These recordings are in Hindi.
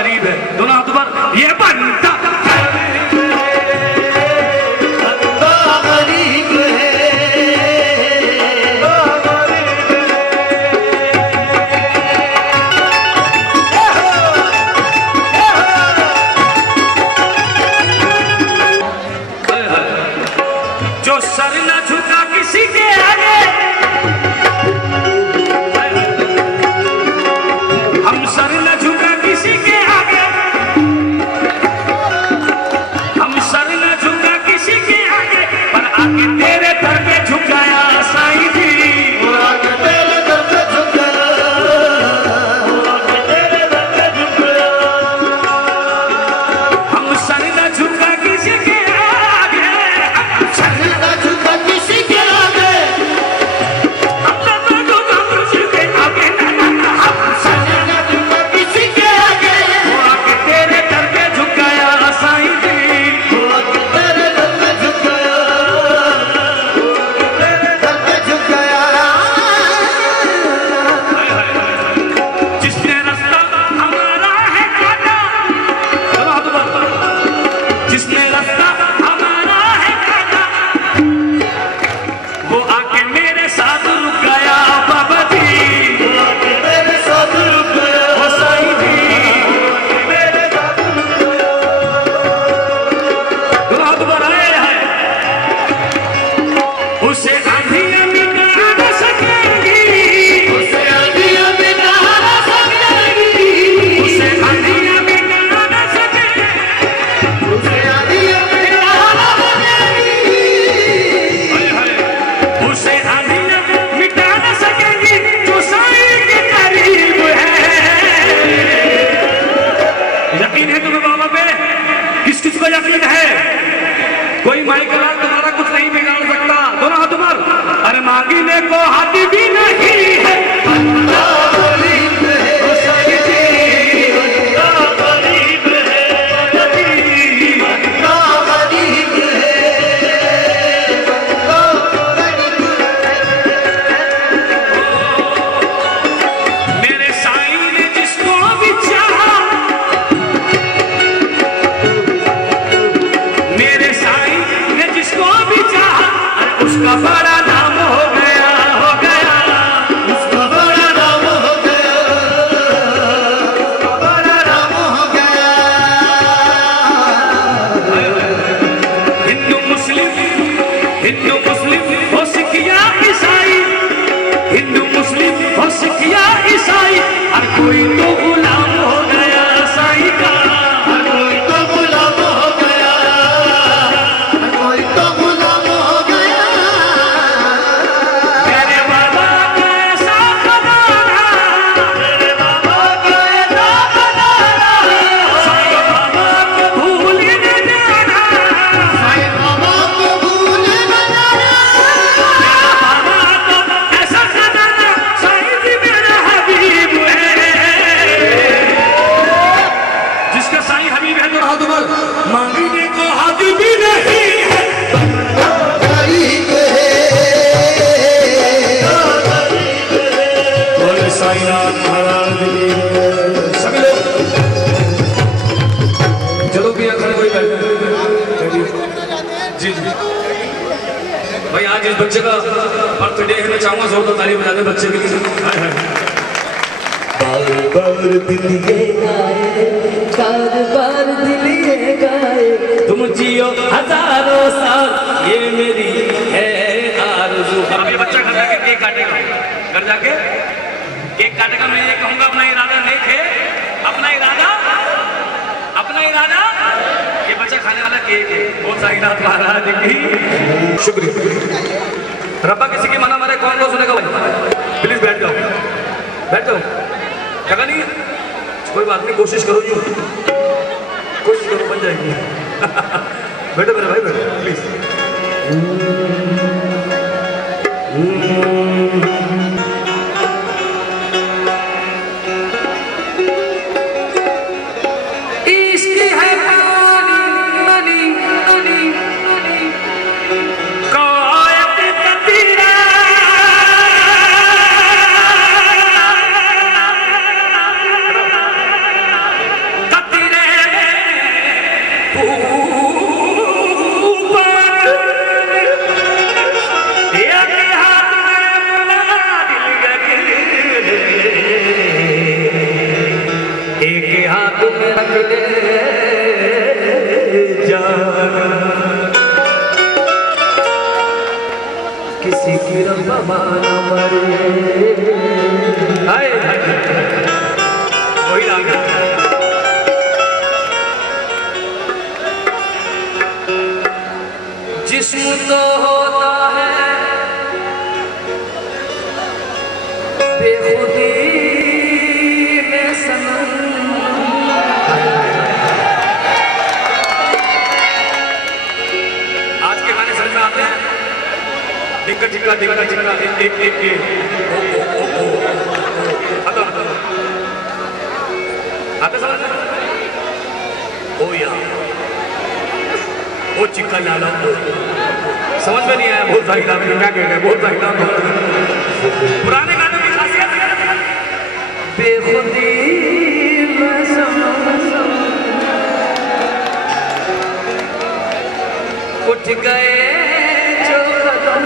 करीब है। दोनों हाथों पर ये बंदा कोई माइकल तुम्हारा कुछ नहीं बिगाड़ सकता। दोनों हाथ ऊपर। अरे मांगने को हाथ भी नहीं है। उसका बड़ा नाम हो गया, हो गया, उसका बड़ा नाम हो गया, बड़ा नाम हो गया। हिंदू मुस्लिम हो सिख या ईसाई, हिंदू मुस्लिम हो सिख या ईसाई, हर कोई तो गुलाम हो गया साईं का, हर कोई तो गुलाम हो गया, हर कोई तो गुलाम हो गया। मांगने को हाथ भी नहीं है, सभी लोग चलो भी खड़े कोई जी जी भाई। आज इस बच्चे का बर्थडे है, मैं चाहूंगा जोरदार ताली बजा दे बच्चे के लिए। बार दिल ये गाए, बार दिल ये गाए, तुम जियो हजारों साल, ये मेरी है आरज़ू। अब ये बच्चा घर जाके केक काटेगा, घर जाके केक काटेगा। मैं ये कहूंगा अपना इरादा नहीं थे, अपना इरादा ये बच्चा खाने वाला केक है। बहुत सारी रात महाराज की शुक्रिया। रब्बा किसी की मना मारे कौन को सुनेगा भाई? प्लीज बैठ जाओ, बैठ जाओ। जगह नहीं, कोई बात नहीं, कोशिश करो, यूं कोशिश करो, बन जाएगी। बैठो मेरे भाई, बैठो प्लीज। निकले जान, किसी की रब्बा न मरे। हाय वही आ गया। जिस्म तो होता है बेखुदी में सनम, आज के गाने समझ में आते हैं? टिक्का टिक्का टिक्का टिक्का एक एक एक ओ ओ ओ ओ खत्म आते समझ में? ओ यार ओ चिक्का लाला ओ समझ में नहीं आया। बहुत सारी गाने क्या कह रहे हैं, बहुत सारी गाने पुराने गानों की खासियत बेखुदी में सनम, उठ गए जो कदम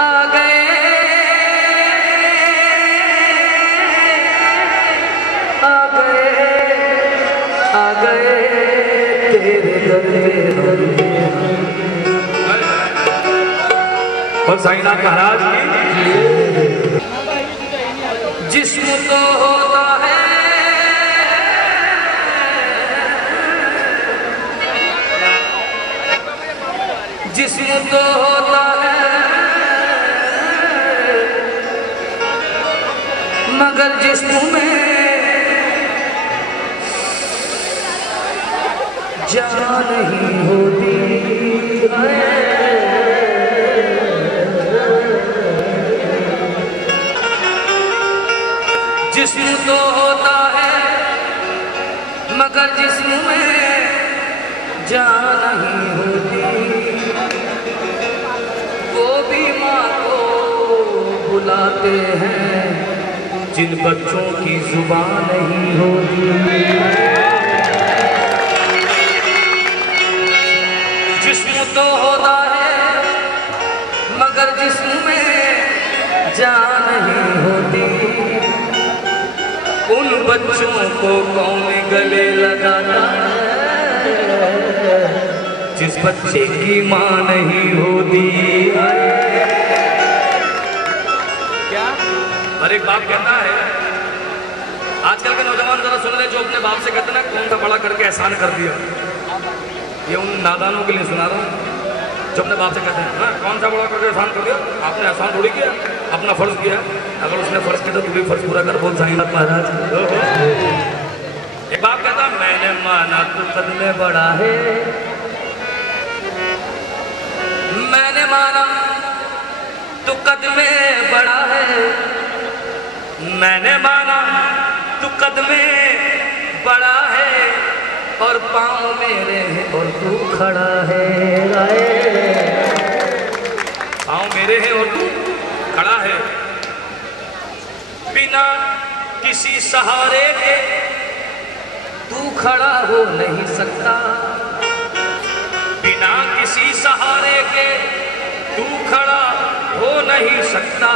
आ गए, आ गए, आ गए तेरे दर और साईनाथ महाराज की। जिस्म तो होता है जिस्म तो होता है मगर जिस्म में जान नहीं होती। जिस्म तो होता है मगर जिस्म में जान नहीं होती। वो भी माँ को बुलाते हैं जिन बच्चों की जुबान नहीं होती। जिस्म तो होता है मगर जिस्म में जान नहीं होती। उन बच्चों को कौन गले लगाता है जिस बच्चे की माँ नहीं होती। क्या? और एक बाप कहता है, आजकल के नौजवान जरा सुन ले, जो अपने बाप से कहते ना कौन सा बड़ा करके एहसान कर दिया। ये उन नादानों के लिए सुना रहा हूँ जो अपने बाप से कहते हैं ना कौन सा बड़ा करके एहसान कर दिया। आपने एहसान थोड़ी किया, अपना फर्ज किया। अगर उसने फर्ज किया तो तू भी फर्ज पूरा कर। बोल साईनाथ महाराज। एक बाप कहता मैंने माना तू कद में बड़ा है, मैंने माना तू कद में बड़ा है, मैंने माना तू कद में बड़ा है और पाँव मेरे हैं और तू खड़ा है। पाँव मेरे हैं और तू खड़ा है। बिना किसी सहारे के तू खड़ा हो नहीं सकता। बिना किसी सहारे के तू खड़ा हो नहीं सकता।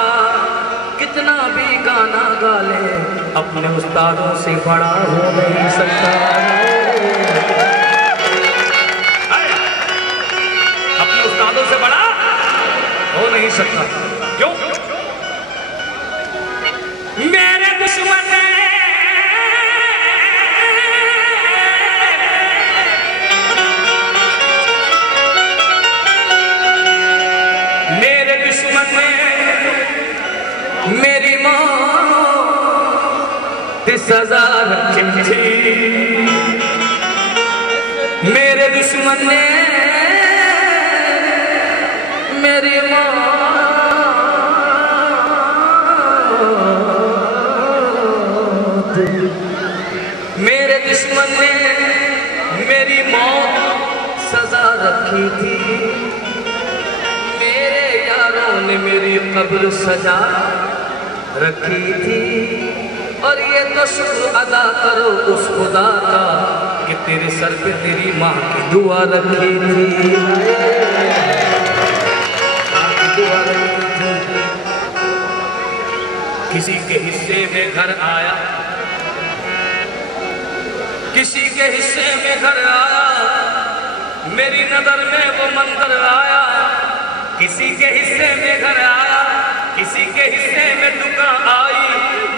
कितना भी गाना गा ले अपने उस्तादों से बड़ा हो नहीं सकता। अपने उस्तादों से बड़ा हो नहीं सकता। क्यों? मेरे दुश्मन मेरे दुश्मन ने मेरी मौत की सजा रखी थी। मेरे दुश्मन ने मेरी मौत, मेरे दुश्मन ने मेरी मौत सजा रखी थी। मेरे यारों ने मेरी कब्र सजा रखी थी। और ये तो शुक्र अदा करो उस खुदा का कि तेरे सर पे तेरी माँ की दुआ रखी थी। किसी के हिस्से में घर आया, किसी के हिस्से में घर आया, मेरी नजर में वो मंजर आया। किसी के हिस्से में घर आया, किसी के हिस्से में दुकान आई।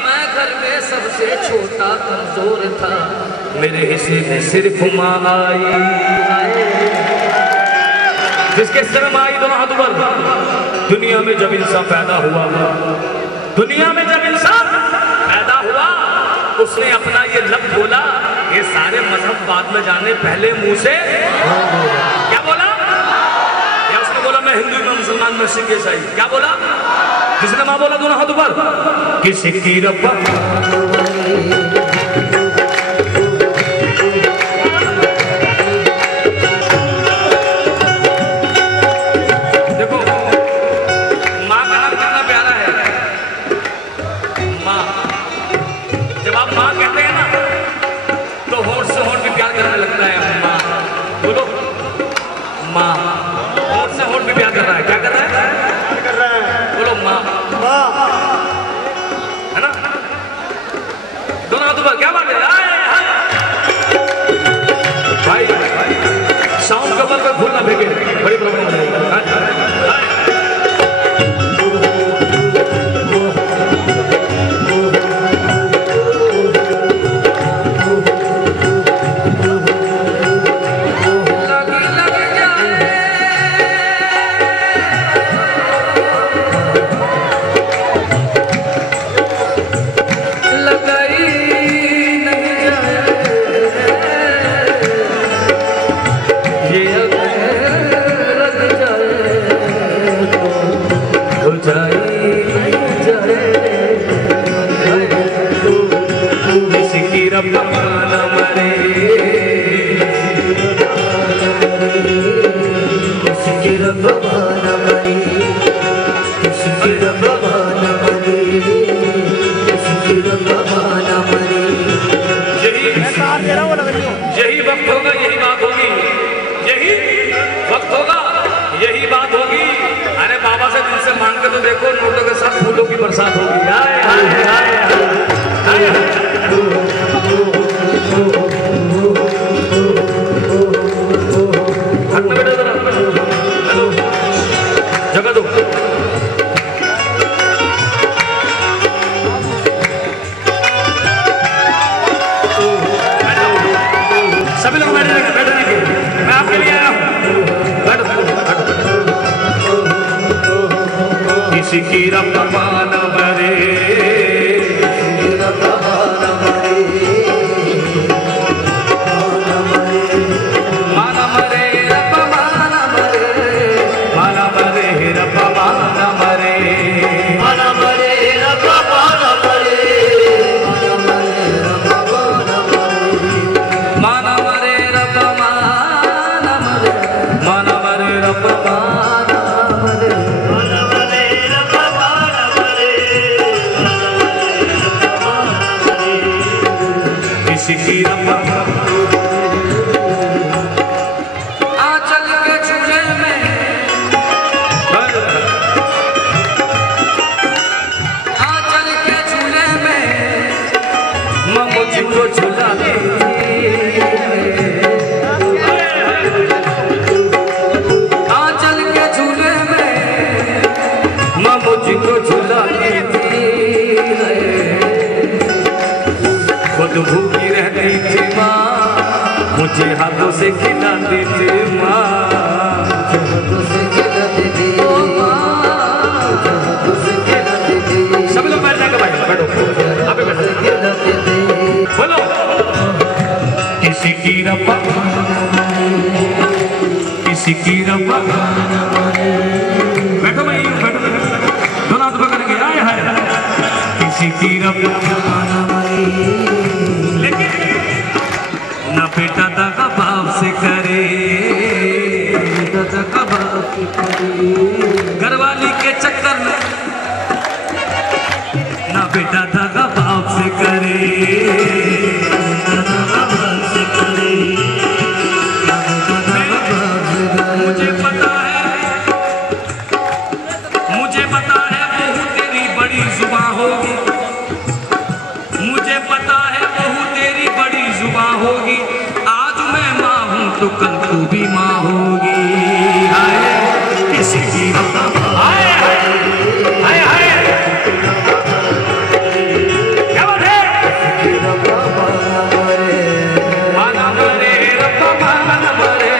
मैं घर में सबसे छोटा कमजोर था, मेरे हिस्से में सिर्फ माँ आई। जिसके सिर में आई दोनों हाथ ऊपर। दुनिया में जब इंसान पैदा हुआ, दुनिया में जब इंसान पैदा हुआ, उसने अपना ये लब बोला, ये सारे मजहब बाद में जाने, पहले मुंह से क्या बोला? या उसने बोला मैं हिंदू, मैं मुसलमान, मैं सिख, ईसाई? क्या बोला? किसने माँ बोला? दोनों हाथ ऊपर। किसी की रब्बा देखो, माँ का नाम कितना प्यारा है। माँ, जब आप माँ कहते हैं ना, तो होंठ से होंठ भी प्यार करने लगता है। माँ बोलो, माँ। होंठ से होंठ भी प्यार कर रहा है। क्या कर रहा है? बोलो माँ, है ना? दोनों हाथों पर क्या बात है? भाई साउंड कवर पर फूल ना फेंके, बड़ी प्रॉब्लम हो जाएगी। यही वक्त होगा, यही बात होगी, यही वक्त होगा, यही बात होगी। अरे बाबा से दिल से मांग के तो देखो, नोटों के साथ फूलों की बरसात होगी। आए आए आए आए जगह दो। सभी लोग बैठ जाएंगे, मैं आपके लिए आया हूँ। किसी की रब्बा न मरे, माना मरे रब्बा माना मरे, माना मरे रब्बा माना मरे, माना मरे रब्बा माना मरे, माना मरे रब्बा माना मरे, माना मरे रब्बा माना मरे, माना मरे रब्बा माना मरे, किसी की रब्बा आंचल के चूल्हे में, आंचल के चूल्हे में माँ मुझको झुला देती, आंचल के चूल्हे में माँ मुझको झुला देती, खुद भूखी रहती थी माँ, मुझे हाथों से खिलाती थी माँ, सब लोग बैठ जाएंगे भाई, बैठो आप ही बैठो। बोलो किसी की रब्बा, किसी की रब्बा। बैठो भाई, बैठो, दोनों हाथ पकड़ेंगे। आए हाय, किसी की रब्बा। लेकिन ना बेटा दगा बाप से करे, घरवाली के चक्कर में ना बेटा दगा बाप से करे, मुझे पता है, मुझे पता है बहू तेरी बड़ी जुबान होगी, मुझे पता है बहू तेरी बड़ी जुबान होगी। तू भी माँ होगी। हाय किसी की हाय हाय हाय हाय क्या बात है। माना मरे रब्बा माना मरे,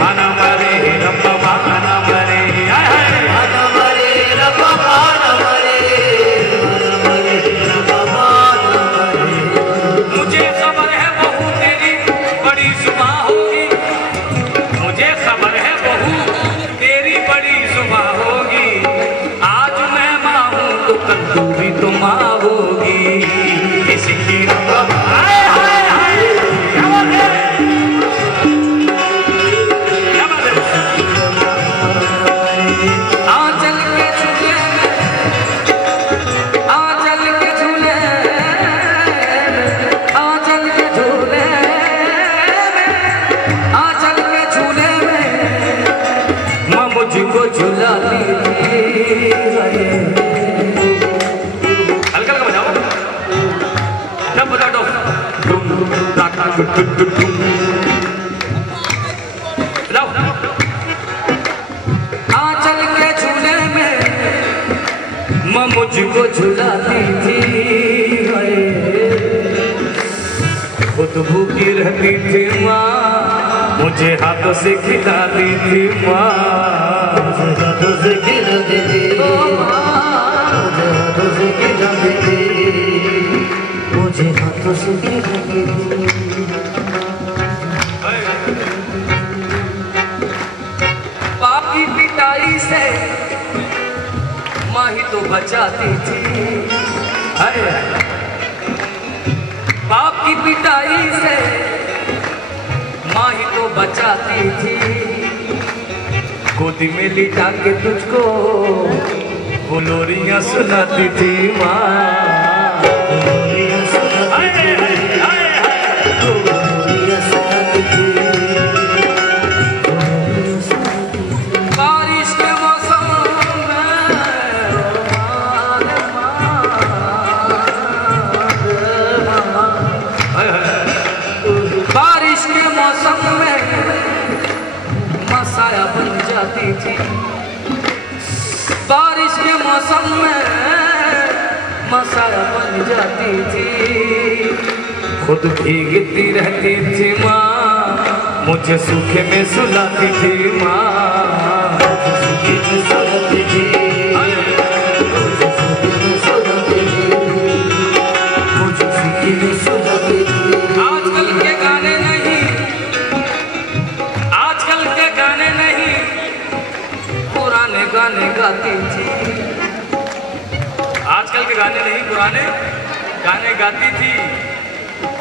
माना मरे रब्बा माना मरे, हाय हाय माना मरे रब्बा माना मरे, माना मरे रब्बा माना मरे। मुझे खबर है बहू तेरी बड़ी सुबह होगी, मुझे खबर है बहू तेरी बड़ी सुबह होगी। आज मैं माँ हूँ तो कल तू भी तो माँ होगी। किसी की हाय हाय हाय क्या बात है, क्या बात है। आंचल के झूले में, आंचल के झूले में, आंचल के झूले में, आंचल के झूले में माँ मुझको झुलाती थी। हल्का हल्का बजाओ, डब बजा डब, डुम टाका डुम डुम बजाओ। आंचल के झूले में माँ मुझको झुलाती थी। खुद भूखी रहती थी माँ, मुझे हाथों से खिलाती थी माँ, मुझे हाथों से खिलाती थी, मुझे हाथों से खिलाती थी, मुझे हाथों से खिलाती थी। बाप की पिटाई से माँ ही तो बचाती थी। हाय बाप की पिटाई से माँ ही तो बचाती थी। गोदी में लिटा के तुझको वो लोरियां सुनाती थी माँ, लोरियां सुनाती थी, लोरियां सुनाती थी। बारिश के मौसम में बारिश के मौसम में मसाया बन जाती थी। बारिश के मौसम में मसाया बन जाती थी। खुद भीगती रहती थी माँ, मुझे सूखे में सुलाती थी माँ, सूखे में सुलाती थी, मुझे सूखे में सुलाती थी, मुझे सूखे में सुलाती थी। आजकल के गाने नहीं, आजकल के गाने नहीं, पुराने गाने गाती थी। आजकल के गाने नहीं, पुराने गाने गाती थी।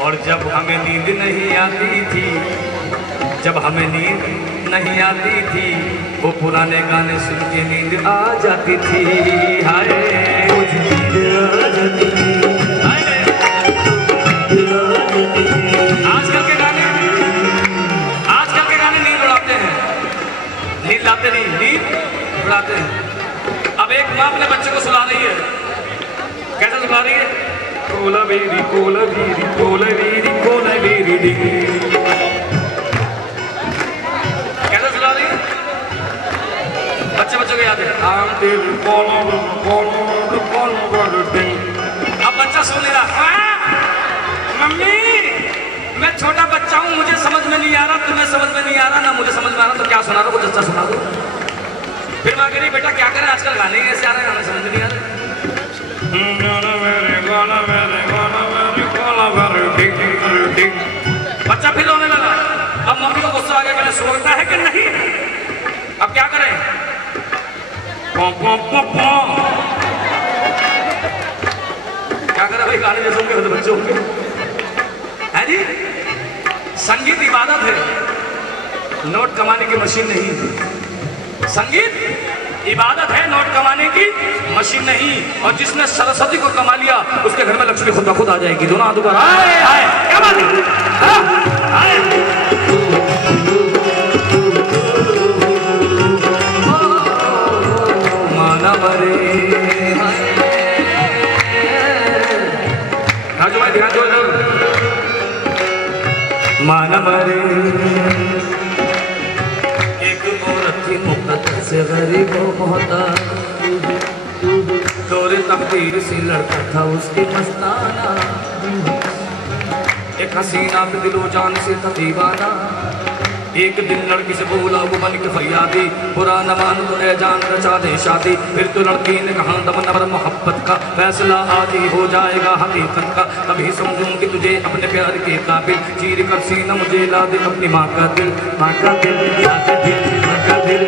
और जब हमें नींद नहीं आती थी, जब हमें नींद नहीं आती थी, वो पुराने गाने सुन के नींद आ जाती थी। हाय मुझे नींद आ जाती थी, हाय आजकल के गाने, आजकल के गाने नींद उड़ाते हैं, नींद लाते नहीं, नींद उड़ाते हैं। अब एक माँ अपने बच्चे को सुला रही है, कैसे सुला रही है? कोला बेरी कोला बेरी कोला बेरी कोला बेरी दी, कैसे सुला रही है? बच्चे बच्चों को याद है। अब बच्चा सुन ले रहा, मम्मी मैं छोटा बच्चा हूँ, मुझे समझ में नहीं आ रहा, तुम्हें समझ में नहीं आ रहा, ना मुझे समझ में आ रहा, तो क्या सुना दो, कुछ अच्छा सुना दो। फिर माँ कह रही बेटा क्या करें, आजकल गाने ऐसे आ रहे हैं, हमें समझ में नहीं आ रहा। बच्चा फिर रोने लगा। अब मम्मी को गुस्सा आ गया, मैंने सोचता है कि नहीं, अब क्या करें? क्या करें भाई, गाने जैसे होंगे तो बच्चे होंगे, है जी। संगीत इबादत है, नोट कमाने की मशीन नहीं। संगीत इबादत है, नोट कमाने की मशीन नहीं। और जिसने सरस्वती को कमा लिया, उसके घर में लक्ष्मी खुद ब खुद आ जाएगी। दोनों हाथों पर हाय हाय क्या बात है, हाय माना मरे। राजू भाई ध्यान दो, माना मरे गरीब मोहताज, दौरे तकदीर से लड़ता था उसके मस्ताना। एक हसीना पे दिलो जान से था दीवाना। एक दिन लड़की से बोला वो बन के फरियादी, बुरा न मान तो ए जान रचा दे शादी। फिर तो लड़की ने कहा दम नबर मोहब्बत का फैसला आज ही हो जाएगा हकीकत का। तभी समझूंगी तुझे अपने प्यार के काबिल, चीर कर सीना मुझे ला दे अपनी माँ का दिल, माँ का दिल, माँ का दिल, माँ का दिल।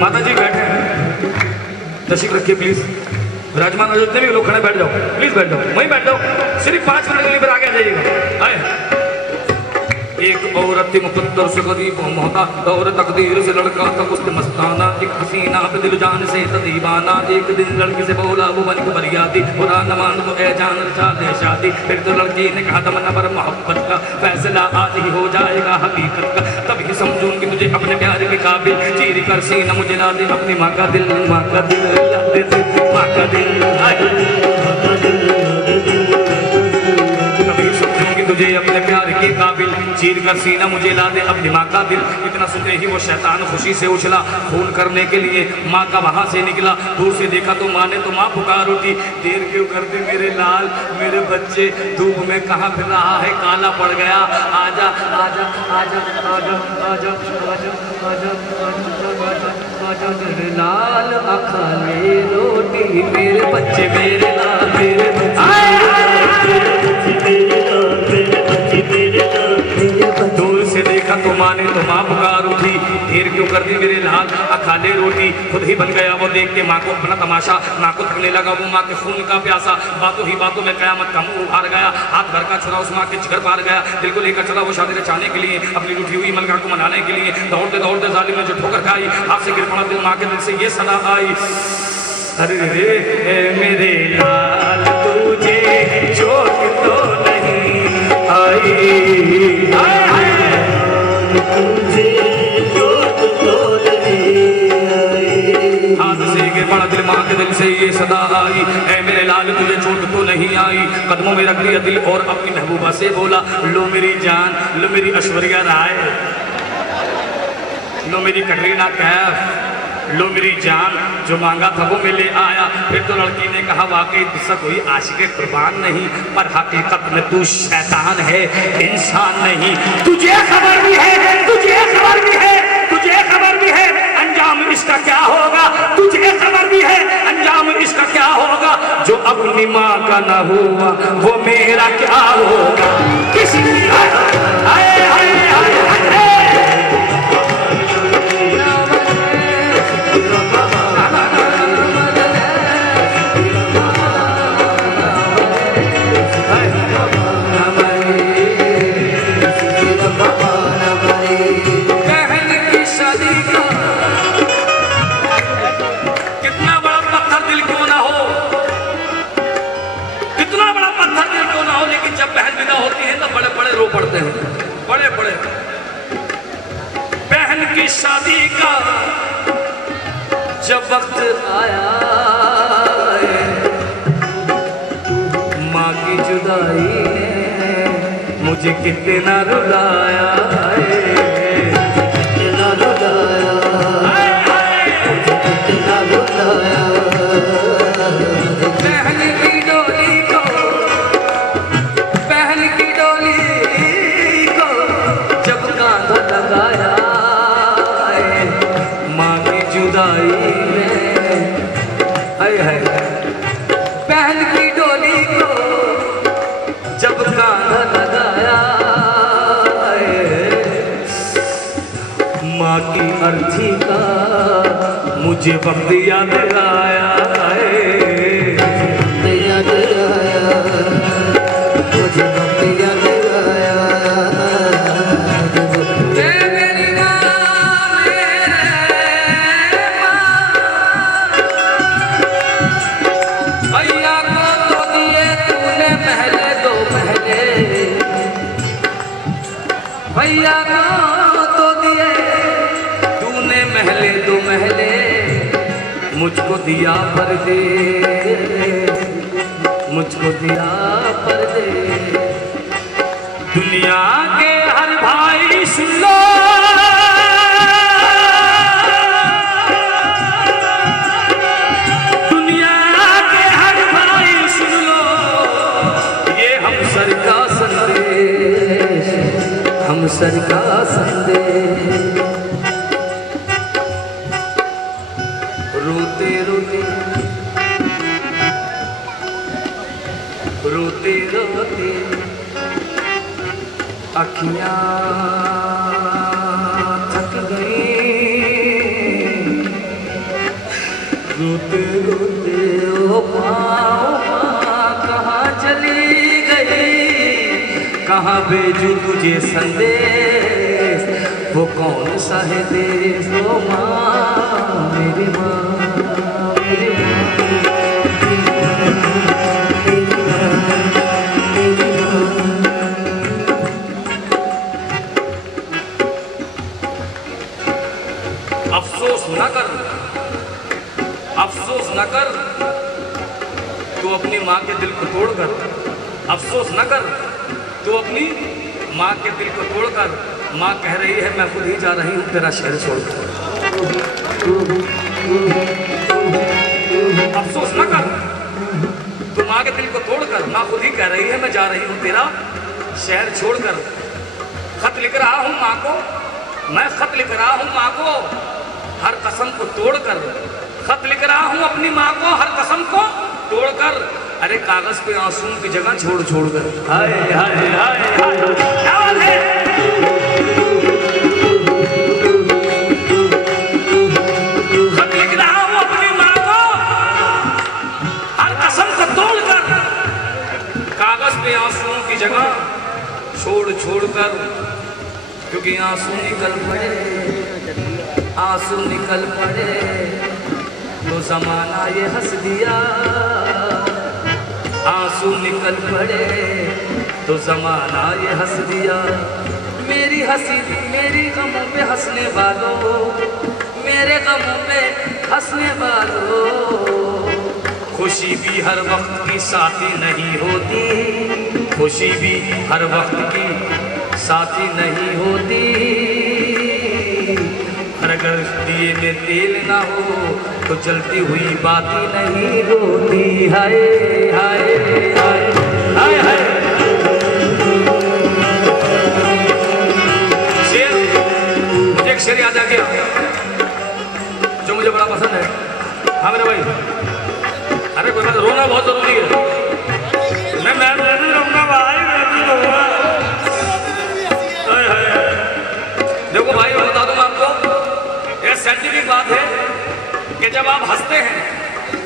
माता जी बैठे हैं, तशरीफ रखिए प्लीज। विराजमान हो जितने भी लोग खड़े बैठ जाओ, प्लीज बैठ जाओ, वहीं बैठ जाओ, सिर्फ 5 मिनट के लिए फिर आगे आ जाइएगा। आए एक औरत थी मुकद्दर से गरीब मोहता, दौर तकदीर से लड़का था उसके मस्ताना। एक हसीना पे दिल जान से था दीवाना। एक दिन लड़की से बोला वो बन के फरियादी, बुरा न मान तो ए जान रचा दे शादी। फिर तो लड़की ने कहा दम नबर मोहब्बत का फैसला आज ही हो जाएगा हकीकत का। तभी समझूंगी मुझे अपने प्यार के काबिल, चीर कर सीना मुझे ला दे अपनी माँ का दिल, माँ का दिल, ला दे माँ का दिल। तुझे अपने प्यार के काबिल, चीर कर सीना मुझे ला दे अपनी माँ का दिल। इतना सुनते ही वो शैतान खुशी से उछला, खून करने के लिए माँ का वहां से निकला। दूर से देखा तो माँ ने तो माँ पुकार उठी, देर क्यों कर दी मेरे लाल, मेरे बच्चे धूप में कहाँ फिर रहा है, काला पड़ गया, आजा आजा आजा आजा आजा आजा आजा मेरे लाल, खा ले रोटी मेरे बच्चे, मेरे लाल, मेरे बच्चे। दूर से देखा तो माँ ने तो माँ पुकार उठी, ढेर क्यों कर दी मेरे लाल, खा ले रोटी। खुद ही बन गया वो देख के माँ को अपना तमाशा, माँ को थकने लगा वो माँ के खून का प्यासा। बातों ही बातों में कयामत का मुंह उभार गया, हाथ भर का छुरा उस माँ के जिगर पार गया। दिल को लेकर चला वो शादी रचाने के लिए, अपनी रूठी हुई मलका को मनाने के लिए। दौड़ते दौड़ते जालिम ने जो ठोकर खाई, हाथ से गिर पड़ा दिल, माँ के दिल से ये सदा आई, अरे मेरे लाल तुझे चोट तो नहीं आई, तुझे चोट तो नहीं आई। हाथ से गिर पड़ा दिल, माँ के दिल से ये सदा आई, ऐ मेरे लाल तुझे चोट तो नहीं आई। कदमों में रख दिया दिल और अपनी महबूबा से बोला, लो मेरी जान, लो मेरी ऐश्वर्या राय, लो मेरी कटरीना कैफ, लो मेरी जान, जो मांगा था वो मैं ले आया। फिर तो लड़की ने कहा वाकई तुझसे कोई आशिक़ कुर्बान नहीं, पर हकीकत में तू शैतान है, इंसान नहीं। तुझे खबर भी है, तुझे खबर भी है, तुझे खबर भी है अंजाम इसका क्या होगा, तुझे खबर भी है अंजाम इसका क्या होगा। जो अपनी माँ का ना हुआ वो मेरा क्या होगा। किसी पढ़ते हैं बड़े बड़े। बहन की शादी का जब वक्त आया, माँ की जुदाई ने मुझे कितना रुलाया, कितना रुलाया, मुझे कितना रुलाया। बहन की डोली को जब कांधा लगाया, माँ की अर्थी का मुझे वक्त याद आया, याद आया, मुझे वक्त याद आया। भैया को तो दिए तूने महले दो महले, मुझको दिया पर्दे, मुझको दिया पर्दे। दुनिया के हर अवसर का संदेश। रोते रोते रोते रोते अखियां थक गई, रोते रोते ओ माँ कहाँ चली गई, कहाँ भेजूं तुझे संदेश, वो कौन सा है देश, ओ माँ मेरी माँ मेरी माँ। अफसोस न कर, अफसोस न कर तू अपनी माँ के दिल को तोड़कर, अफसोस न कर तू अपनी माँ के दिल को तोड़कर। माँ कह रही है मैं खुद ही जा रही हूँ तेरा शहर छोड़कर। अफसोस न कर तू माँ के दिल को तोड़कर, माँ खुद ही कह रही है मैं जा रही हूँ तेरा शहर छोड़कर। खत लिख रहा हूँ माँ को, मैं खत लिख रहा हूँ माँ को हर कसम को तोड़कर, खत लिख रहा हूँ अपनी माँ को हर कसम को तोड़कर। अरे कागज पे आंसू की जगह छोड़ छोड़ कर, हाय हाय हाय क्या बात है। खत लिख रहा हूँ अपनी माँ को हर कसम को तोड़कर, कागज पे आंसू की जगह छोड़ छोड़ कर। क्योंकि आंसू निकल पड़े, आंसू निकल पड़े तो जमाना ये हंस दिया, आंसू निकल पड़े तो जमाना ये हंस दिया। मेरी हंसी मेरी गमों पे हंसने वालों, मेरे गमों पे हंसने वालों। खुशी भी हर वक्त की साथी नहीं होती, खुशी भी हर वक्त की साथी नहीं होती। अगर दिए में तेल ना हो तो जलती हुई बाती नहीं होती। हाय हाय हाय हाय हाय। शेर, मुझे एक शेर याद आ गया जो मुझे बड़ा पसंद है। हाँ मेरे भाई, अरे कोई बात, रोना बहुत जरूरी है। मैं भी रहूंगा भाई, मैं भी रहूंगा। देखो भाई मैं बता दूं आपको, यह साइंटिफिक बात है कि जब आप हंसते हैं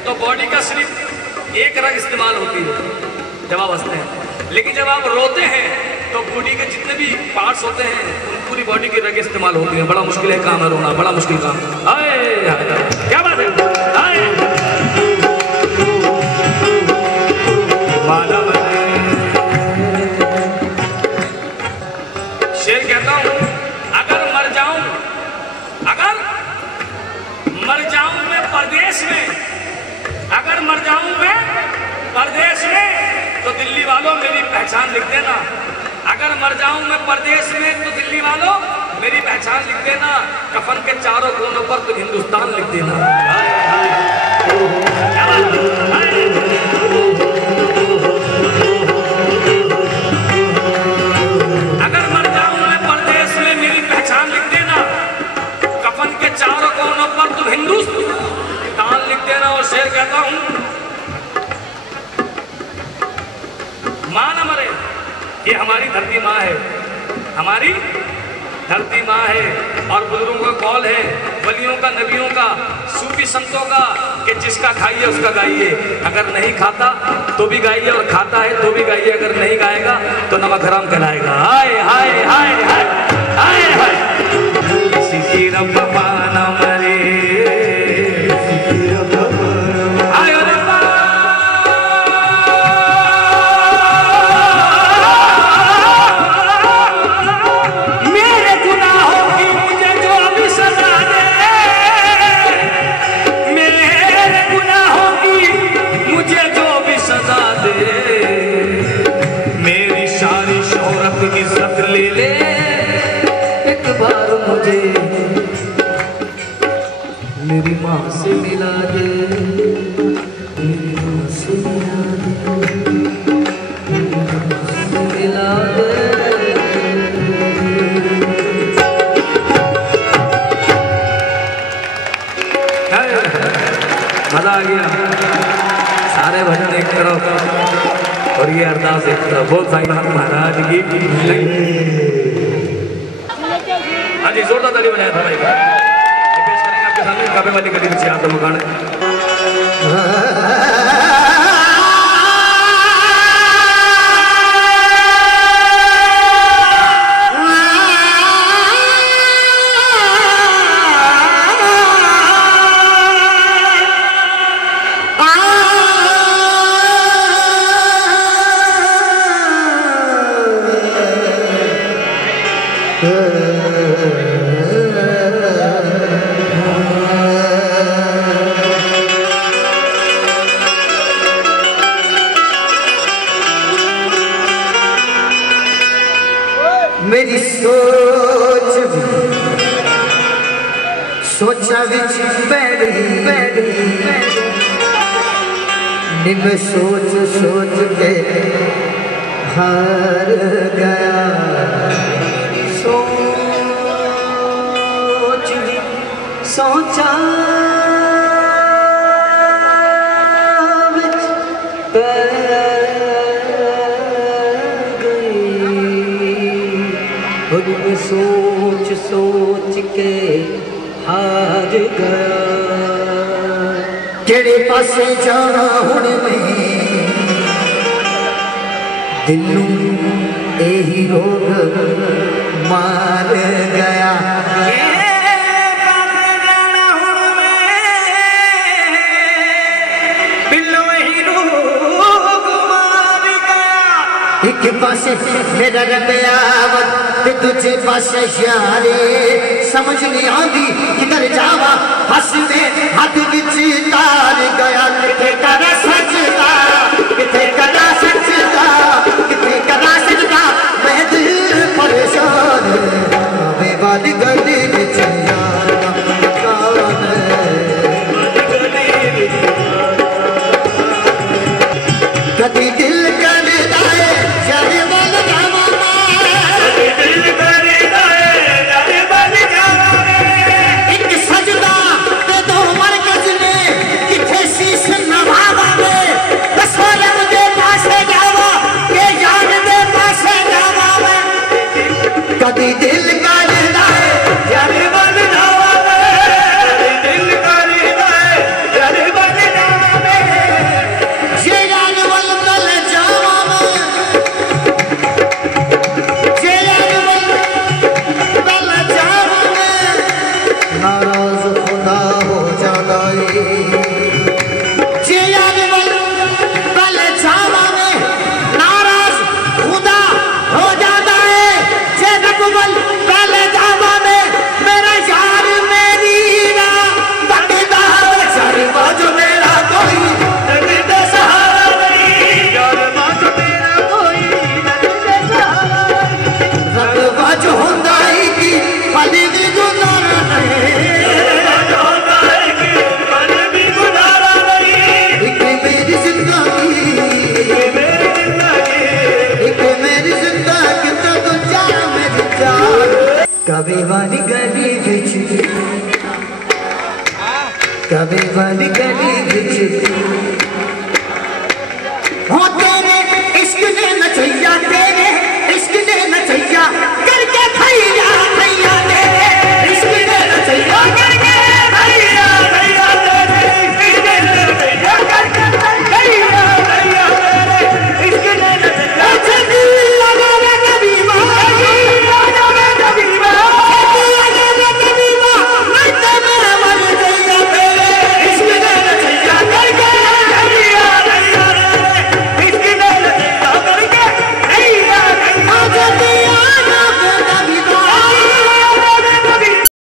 तो बॉडी का सिर्फ एक रग इस्तेमाल होती है जब आप हंसते हैं, लेकिन जब आप रोते हैं तो बॉडी के जितने भी पार्ट्स होते हैं उन पूरी बॉडी की रग इस्तेमाल होती है। बड़ा मुश्किल है काम है रोना, बड़ा मुश्किल काम। क्या बात है। शेर कहता हूँ, अगर मर जाऊं मैं परदेश में, अगर मर जाऊं मैं परदेश में तो दिल्ली वालों मेरी पहचान लिख देना। अगर मर जाऊं मैं परदेश में तो दिल्ली वालों मेरी पहचान लिख देना। कफन के चारों कोनों पर तो हिंदुस्तान लिख देना। अगर मर जाऊं मैं परदेश में मेरी पहचान लिख देना। कफन के चारों कोनों पर तो हिंदुस्तान लिख देना। और शेर कहता हूं, मां न मरे, ये हमारी धरती माँ है, हमारी धरती माँ है। और बुजुर्गों का कॉल है, वलियों का, नबियों का, सूफी संतों का, कि जिसका खाइए उसका गाइए। अगर नहीं खाता तो भी गाइए और खाता है तो भी गाइए। अगर नहीं गाएगा तो नमक हराम कहलाएगा। हाय हाय हाय हाय हाय हाय। किसी की रब्बा न मरे, इज्जत ले ले एक बार मुझे, मेरी माँ से मिला दे, मेरी माँ से मिला दे, मेरी माँ से मिला दे। मजा आ गया। सारे भजन एक तरफ और ये अरदास एक तरफ। बोल साईनाथ महाराज की। हाँ जी, जोरदार ताली बजाया था भाई। पेश करेंगे आपके सामने काबे वाली गली में सियार मकान। मेरी सोच सोचा विच बैठी निम सोच सोच के हार गया। सोच सोचा विच सोच सोच के हार गया। केड़े पासे जाना हुण में दिलू यही रोग मार गया। एक पासे मेरा रबियावत दूजे पासे यारे समझ नहीं आती किधर जावा। हस में हाथ विच तार गया। किथे करा सजदा किथे करा सजदा किथे करा सजदा मैं दिल परेशान। वे वाली गली विच कदी दिल करदा है जाने वाला जावा। दिल करदा है जाने वाला जावा। एक सजदा ते दो मरकज ने किथे शीश नवावा में। दसवालम दे पासे जावा के जान दे पासे जावा में। कदी दिल करदा है जाने वाला जावा में। दिल करदा है जाने वाला जावा में। ये जान वाला कल जावा में। ये जान वाला कल जावा में। नाराज खुदा हो जाता है। ये जान वाला कल जावा में नाराज खुदा हो जाता है। ये नकबल कल जावा में मेरा यार मेरी ना तकदा शर्मा जो मेरा कोई तकदा सहारा नहीं। शर्मा जो मेरा कोई तकदा सहारा नहीं। रगवा जो होंदा है कि पली भी गुजारा नहीं। रगवा जो होंदा है कि पली भी गुजारा नहीं। एक मेरी जिंदगी एक मेरी जिंदगी तो दूजा मेरी जान। कभी वाली गली विच कभी वाली गली विच हो तेरे इश्क ने नचैया तेरे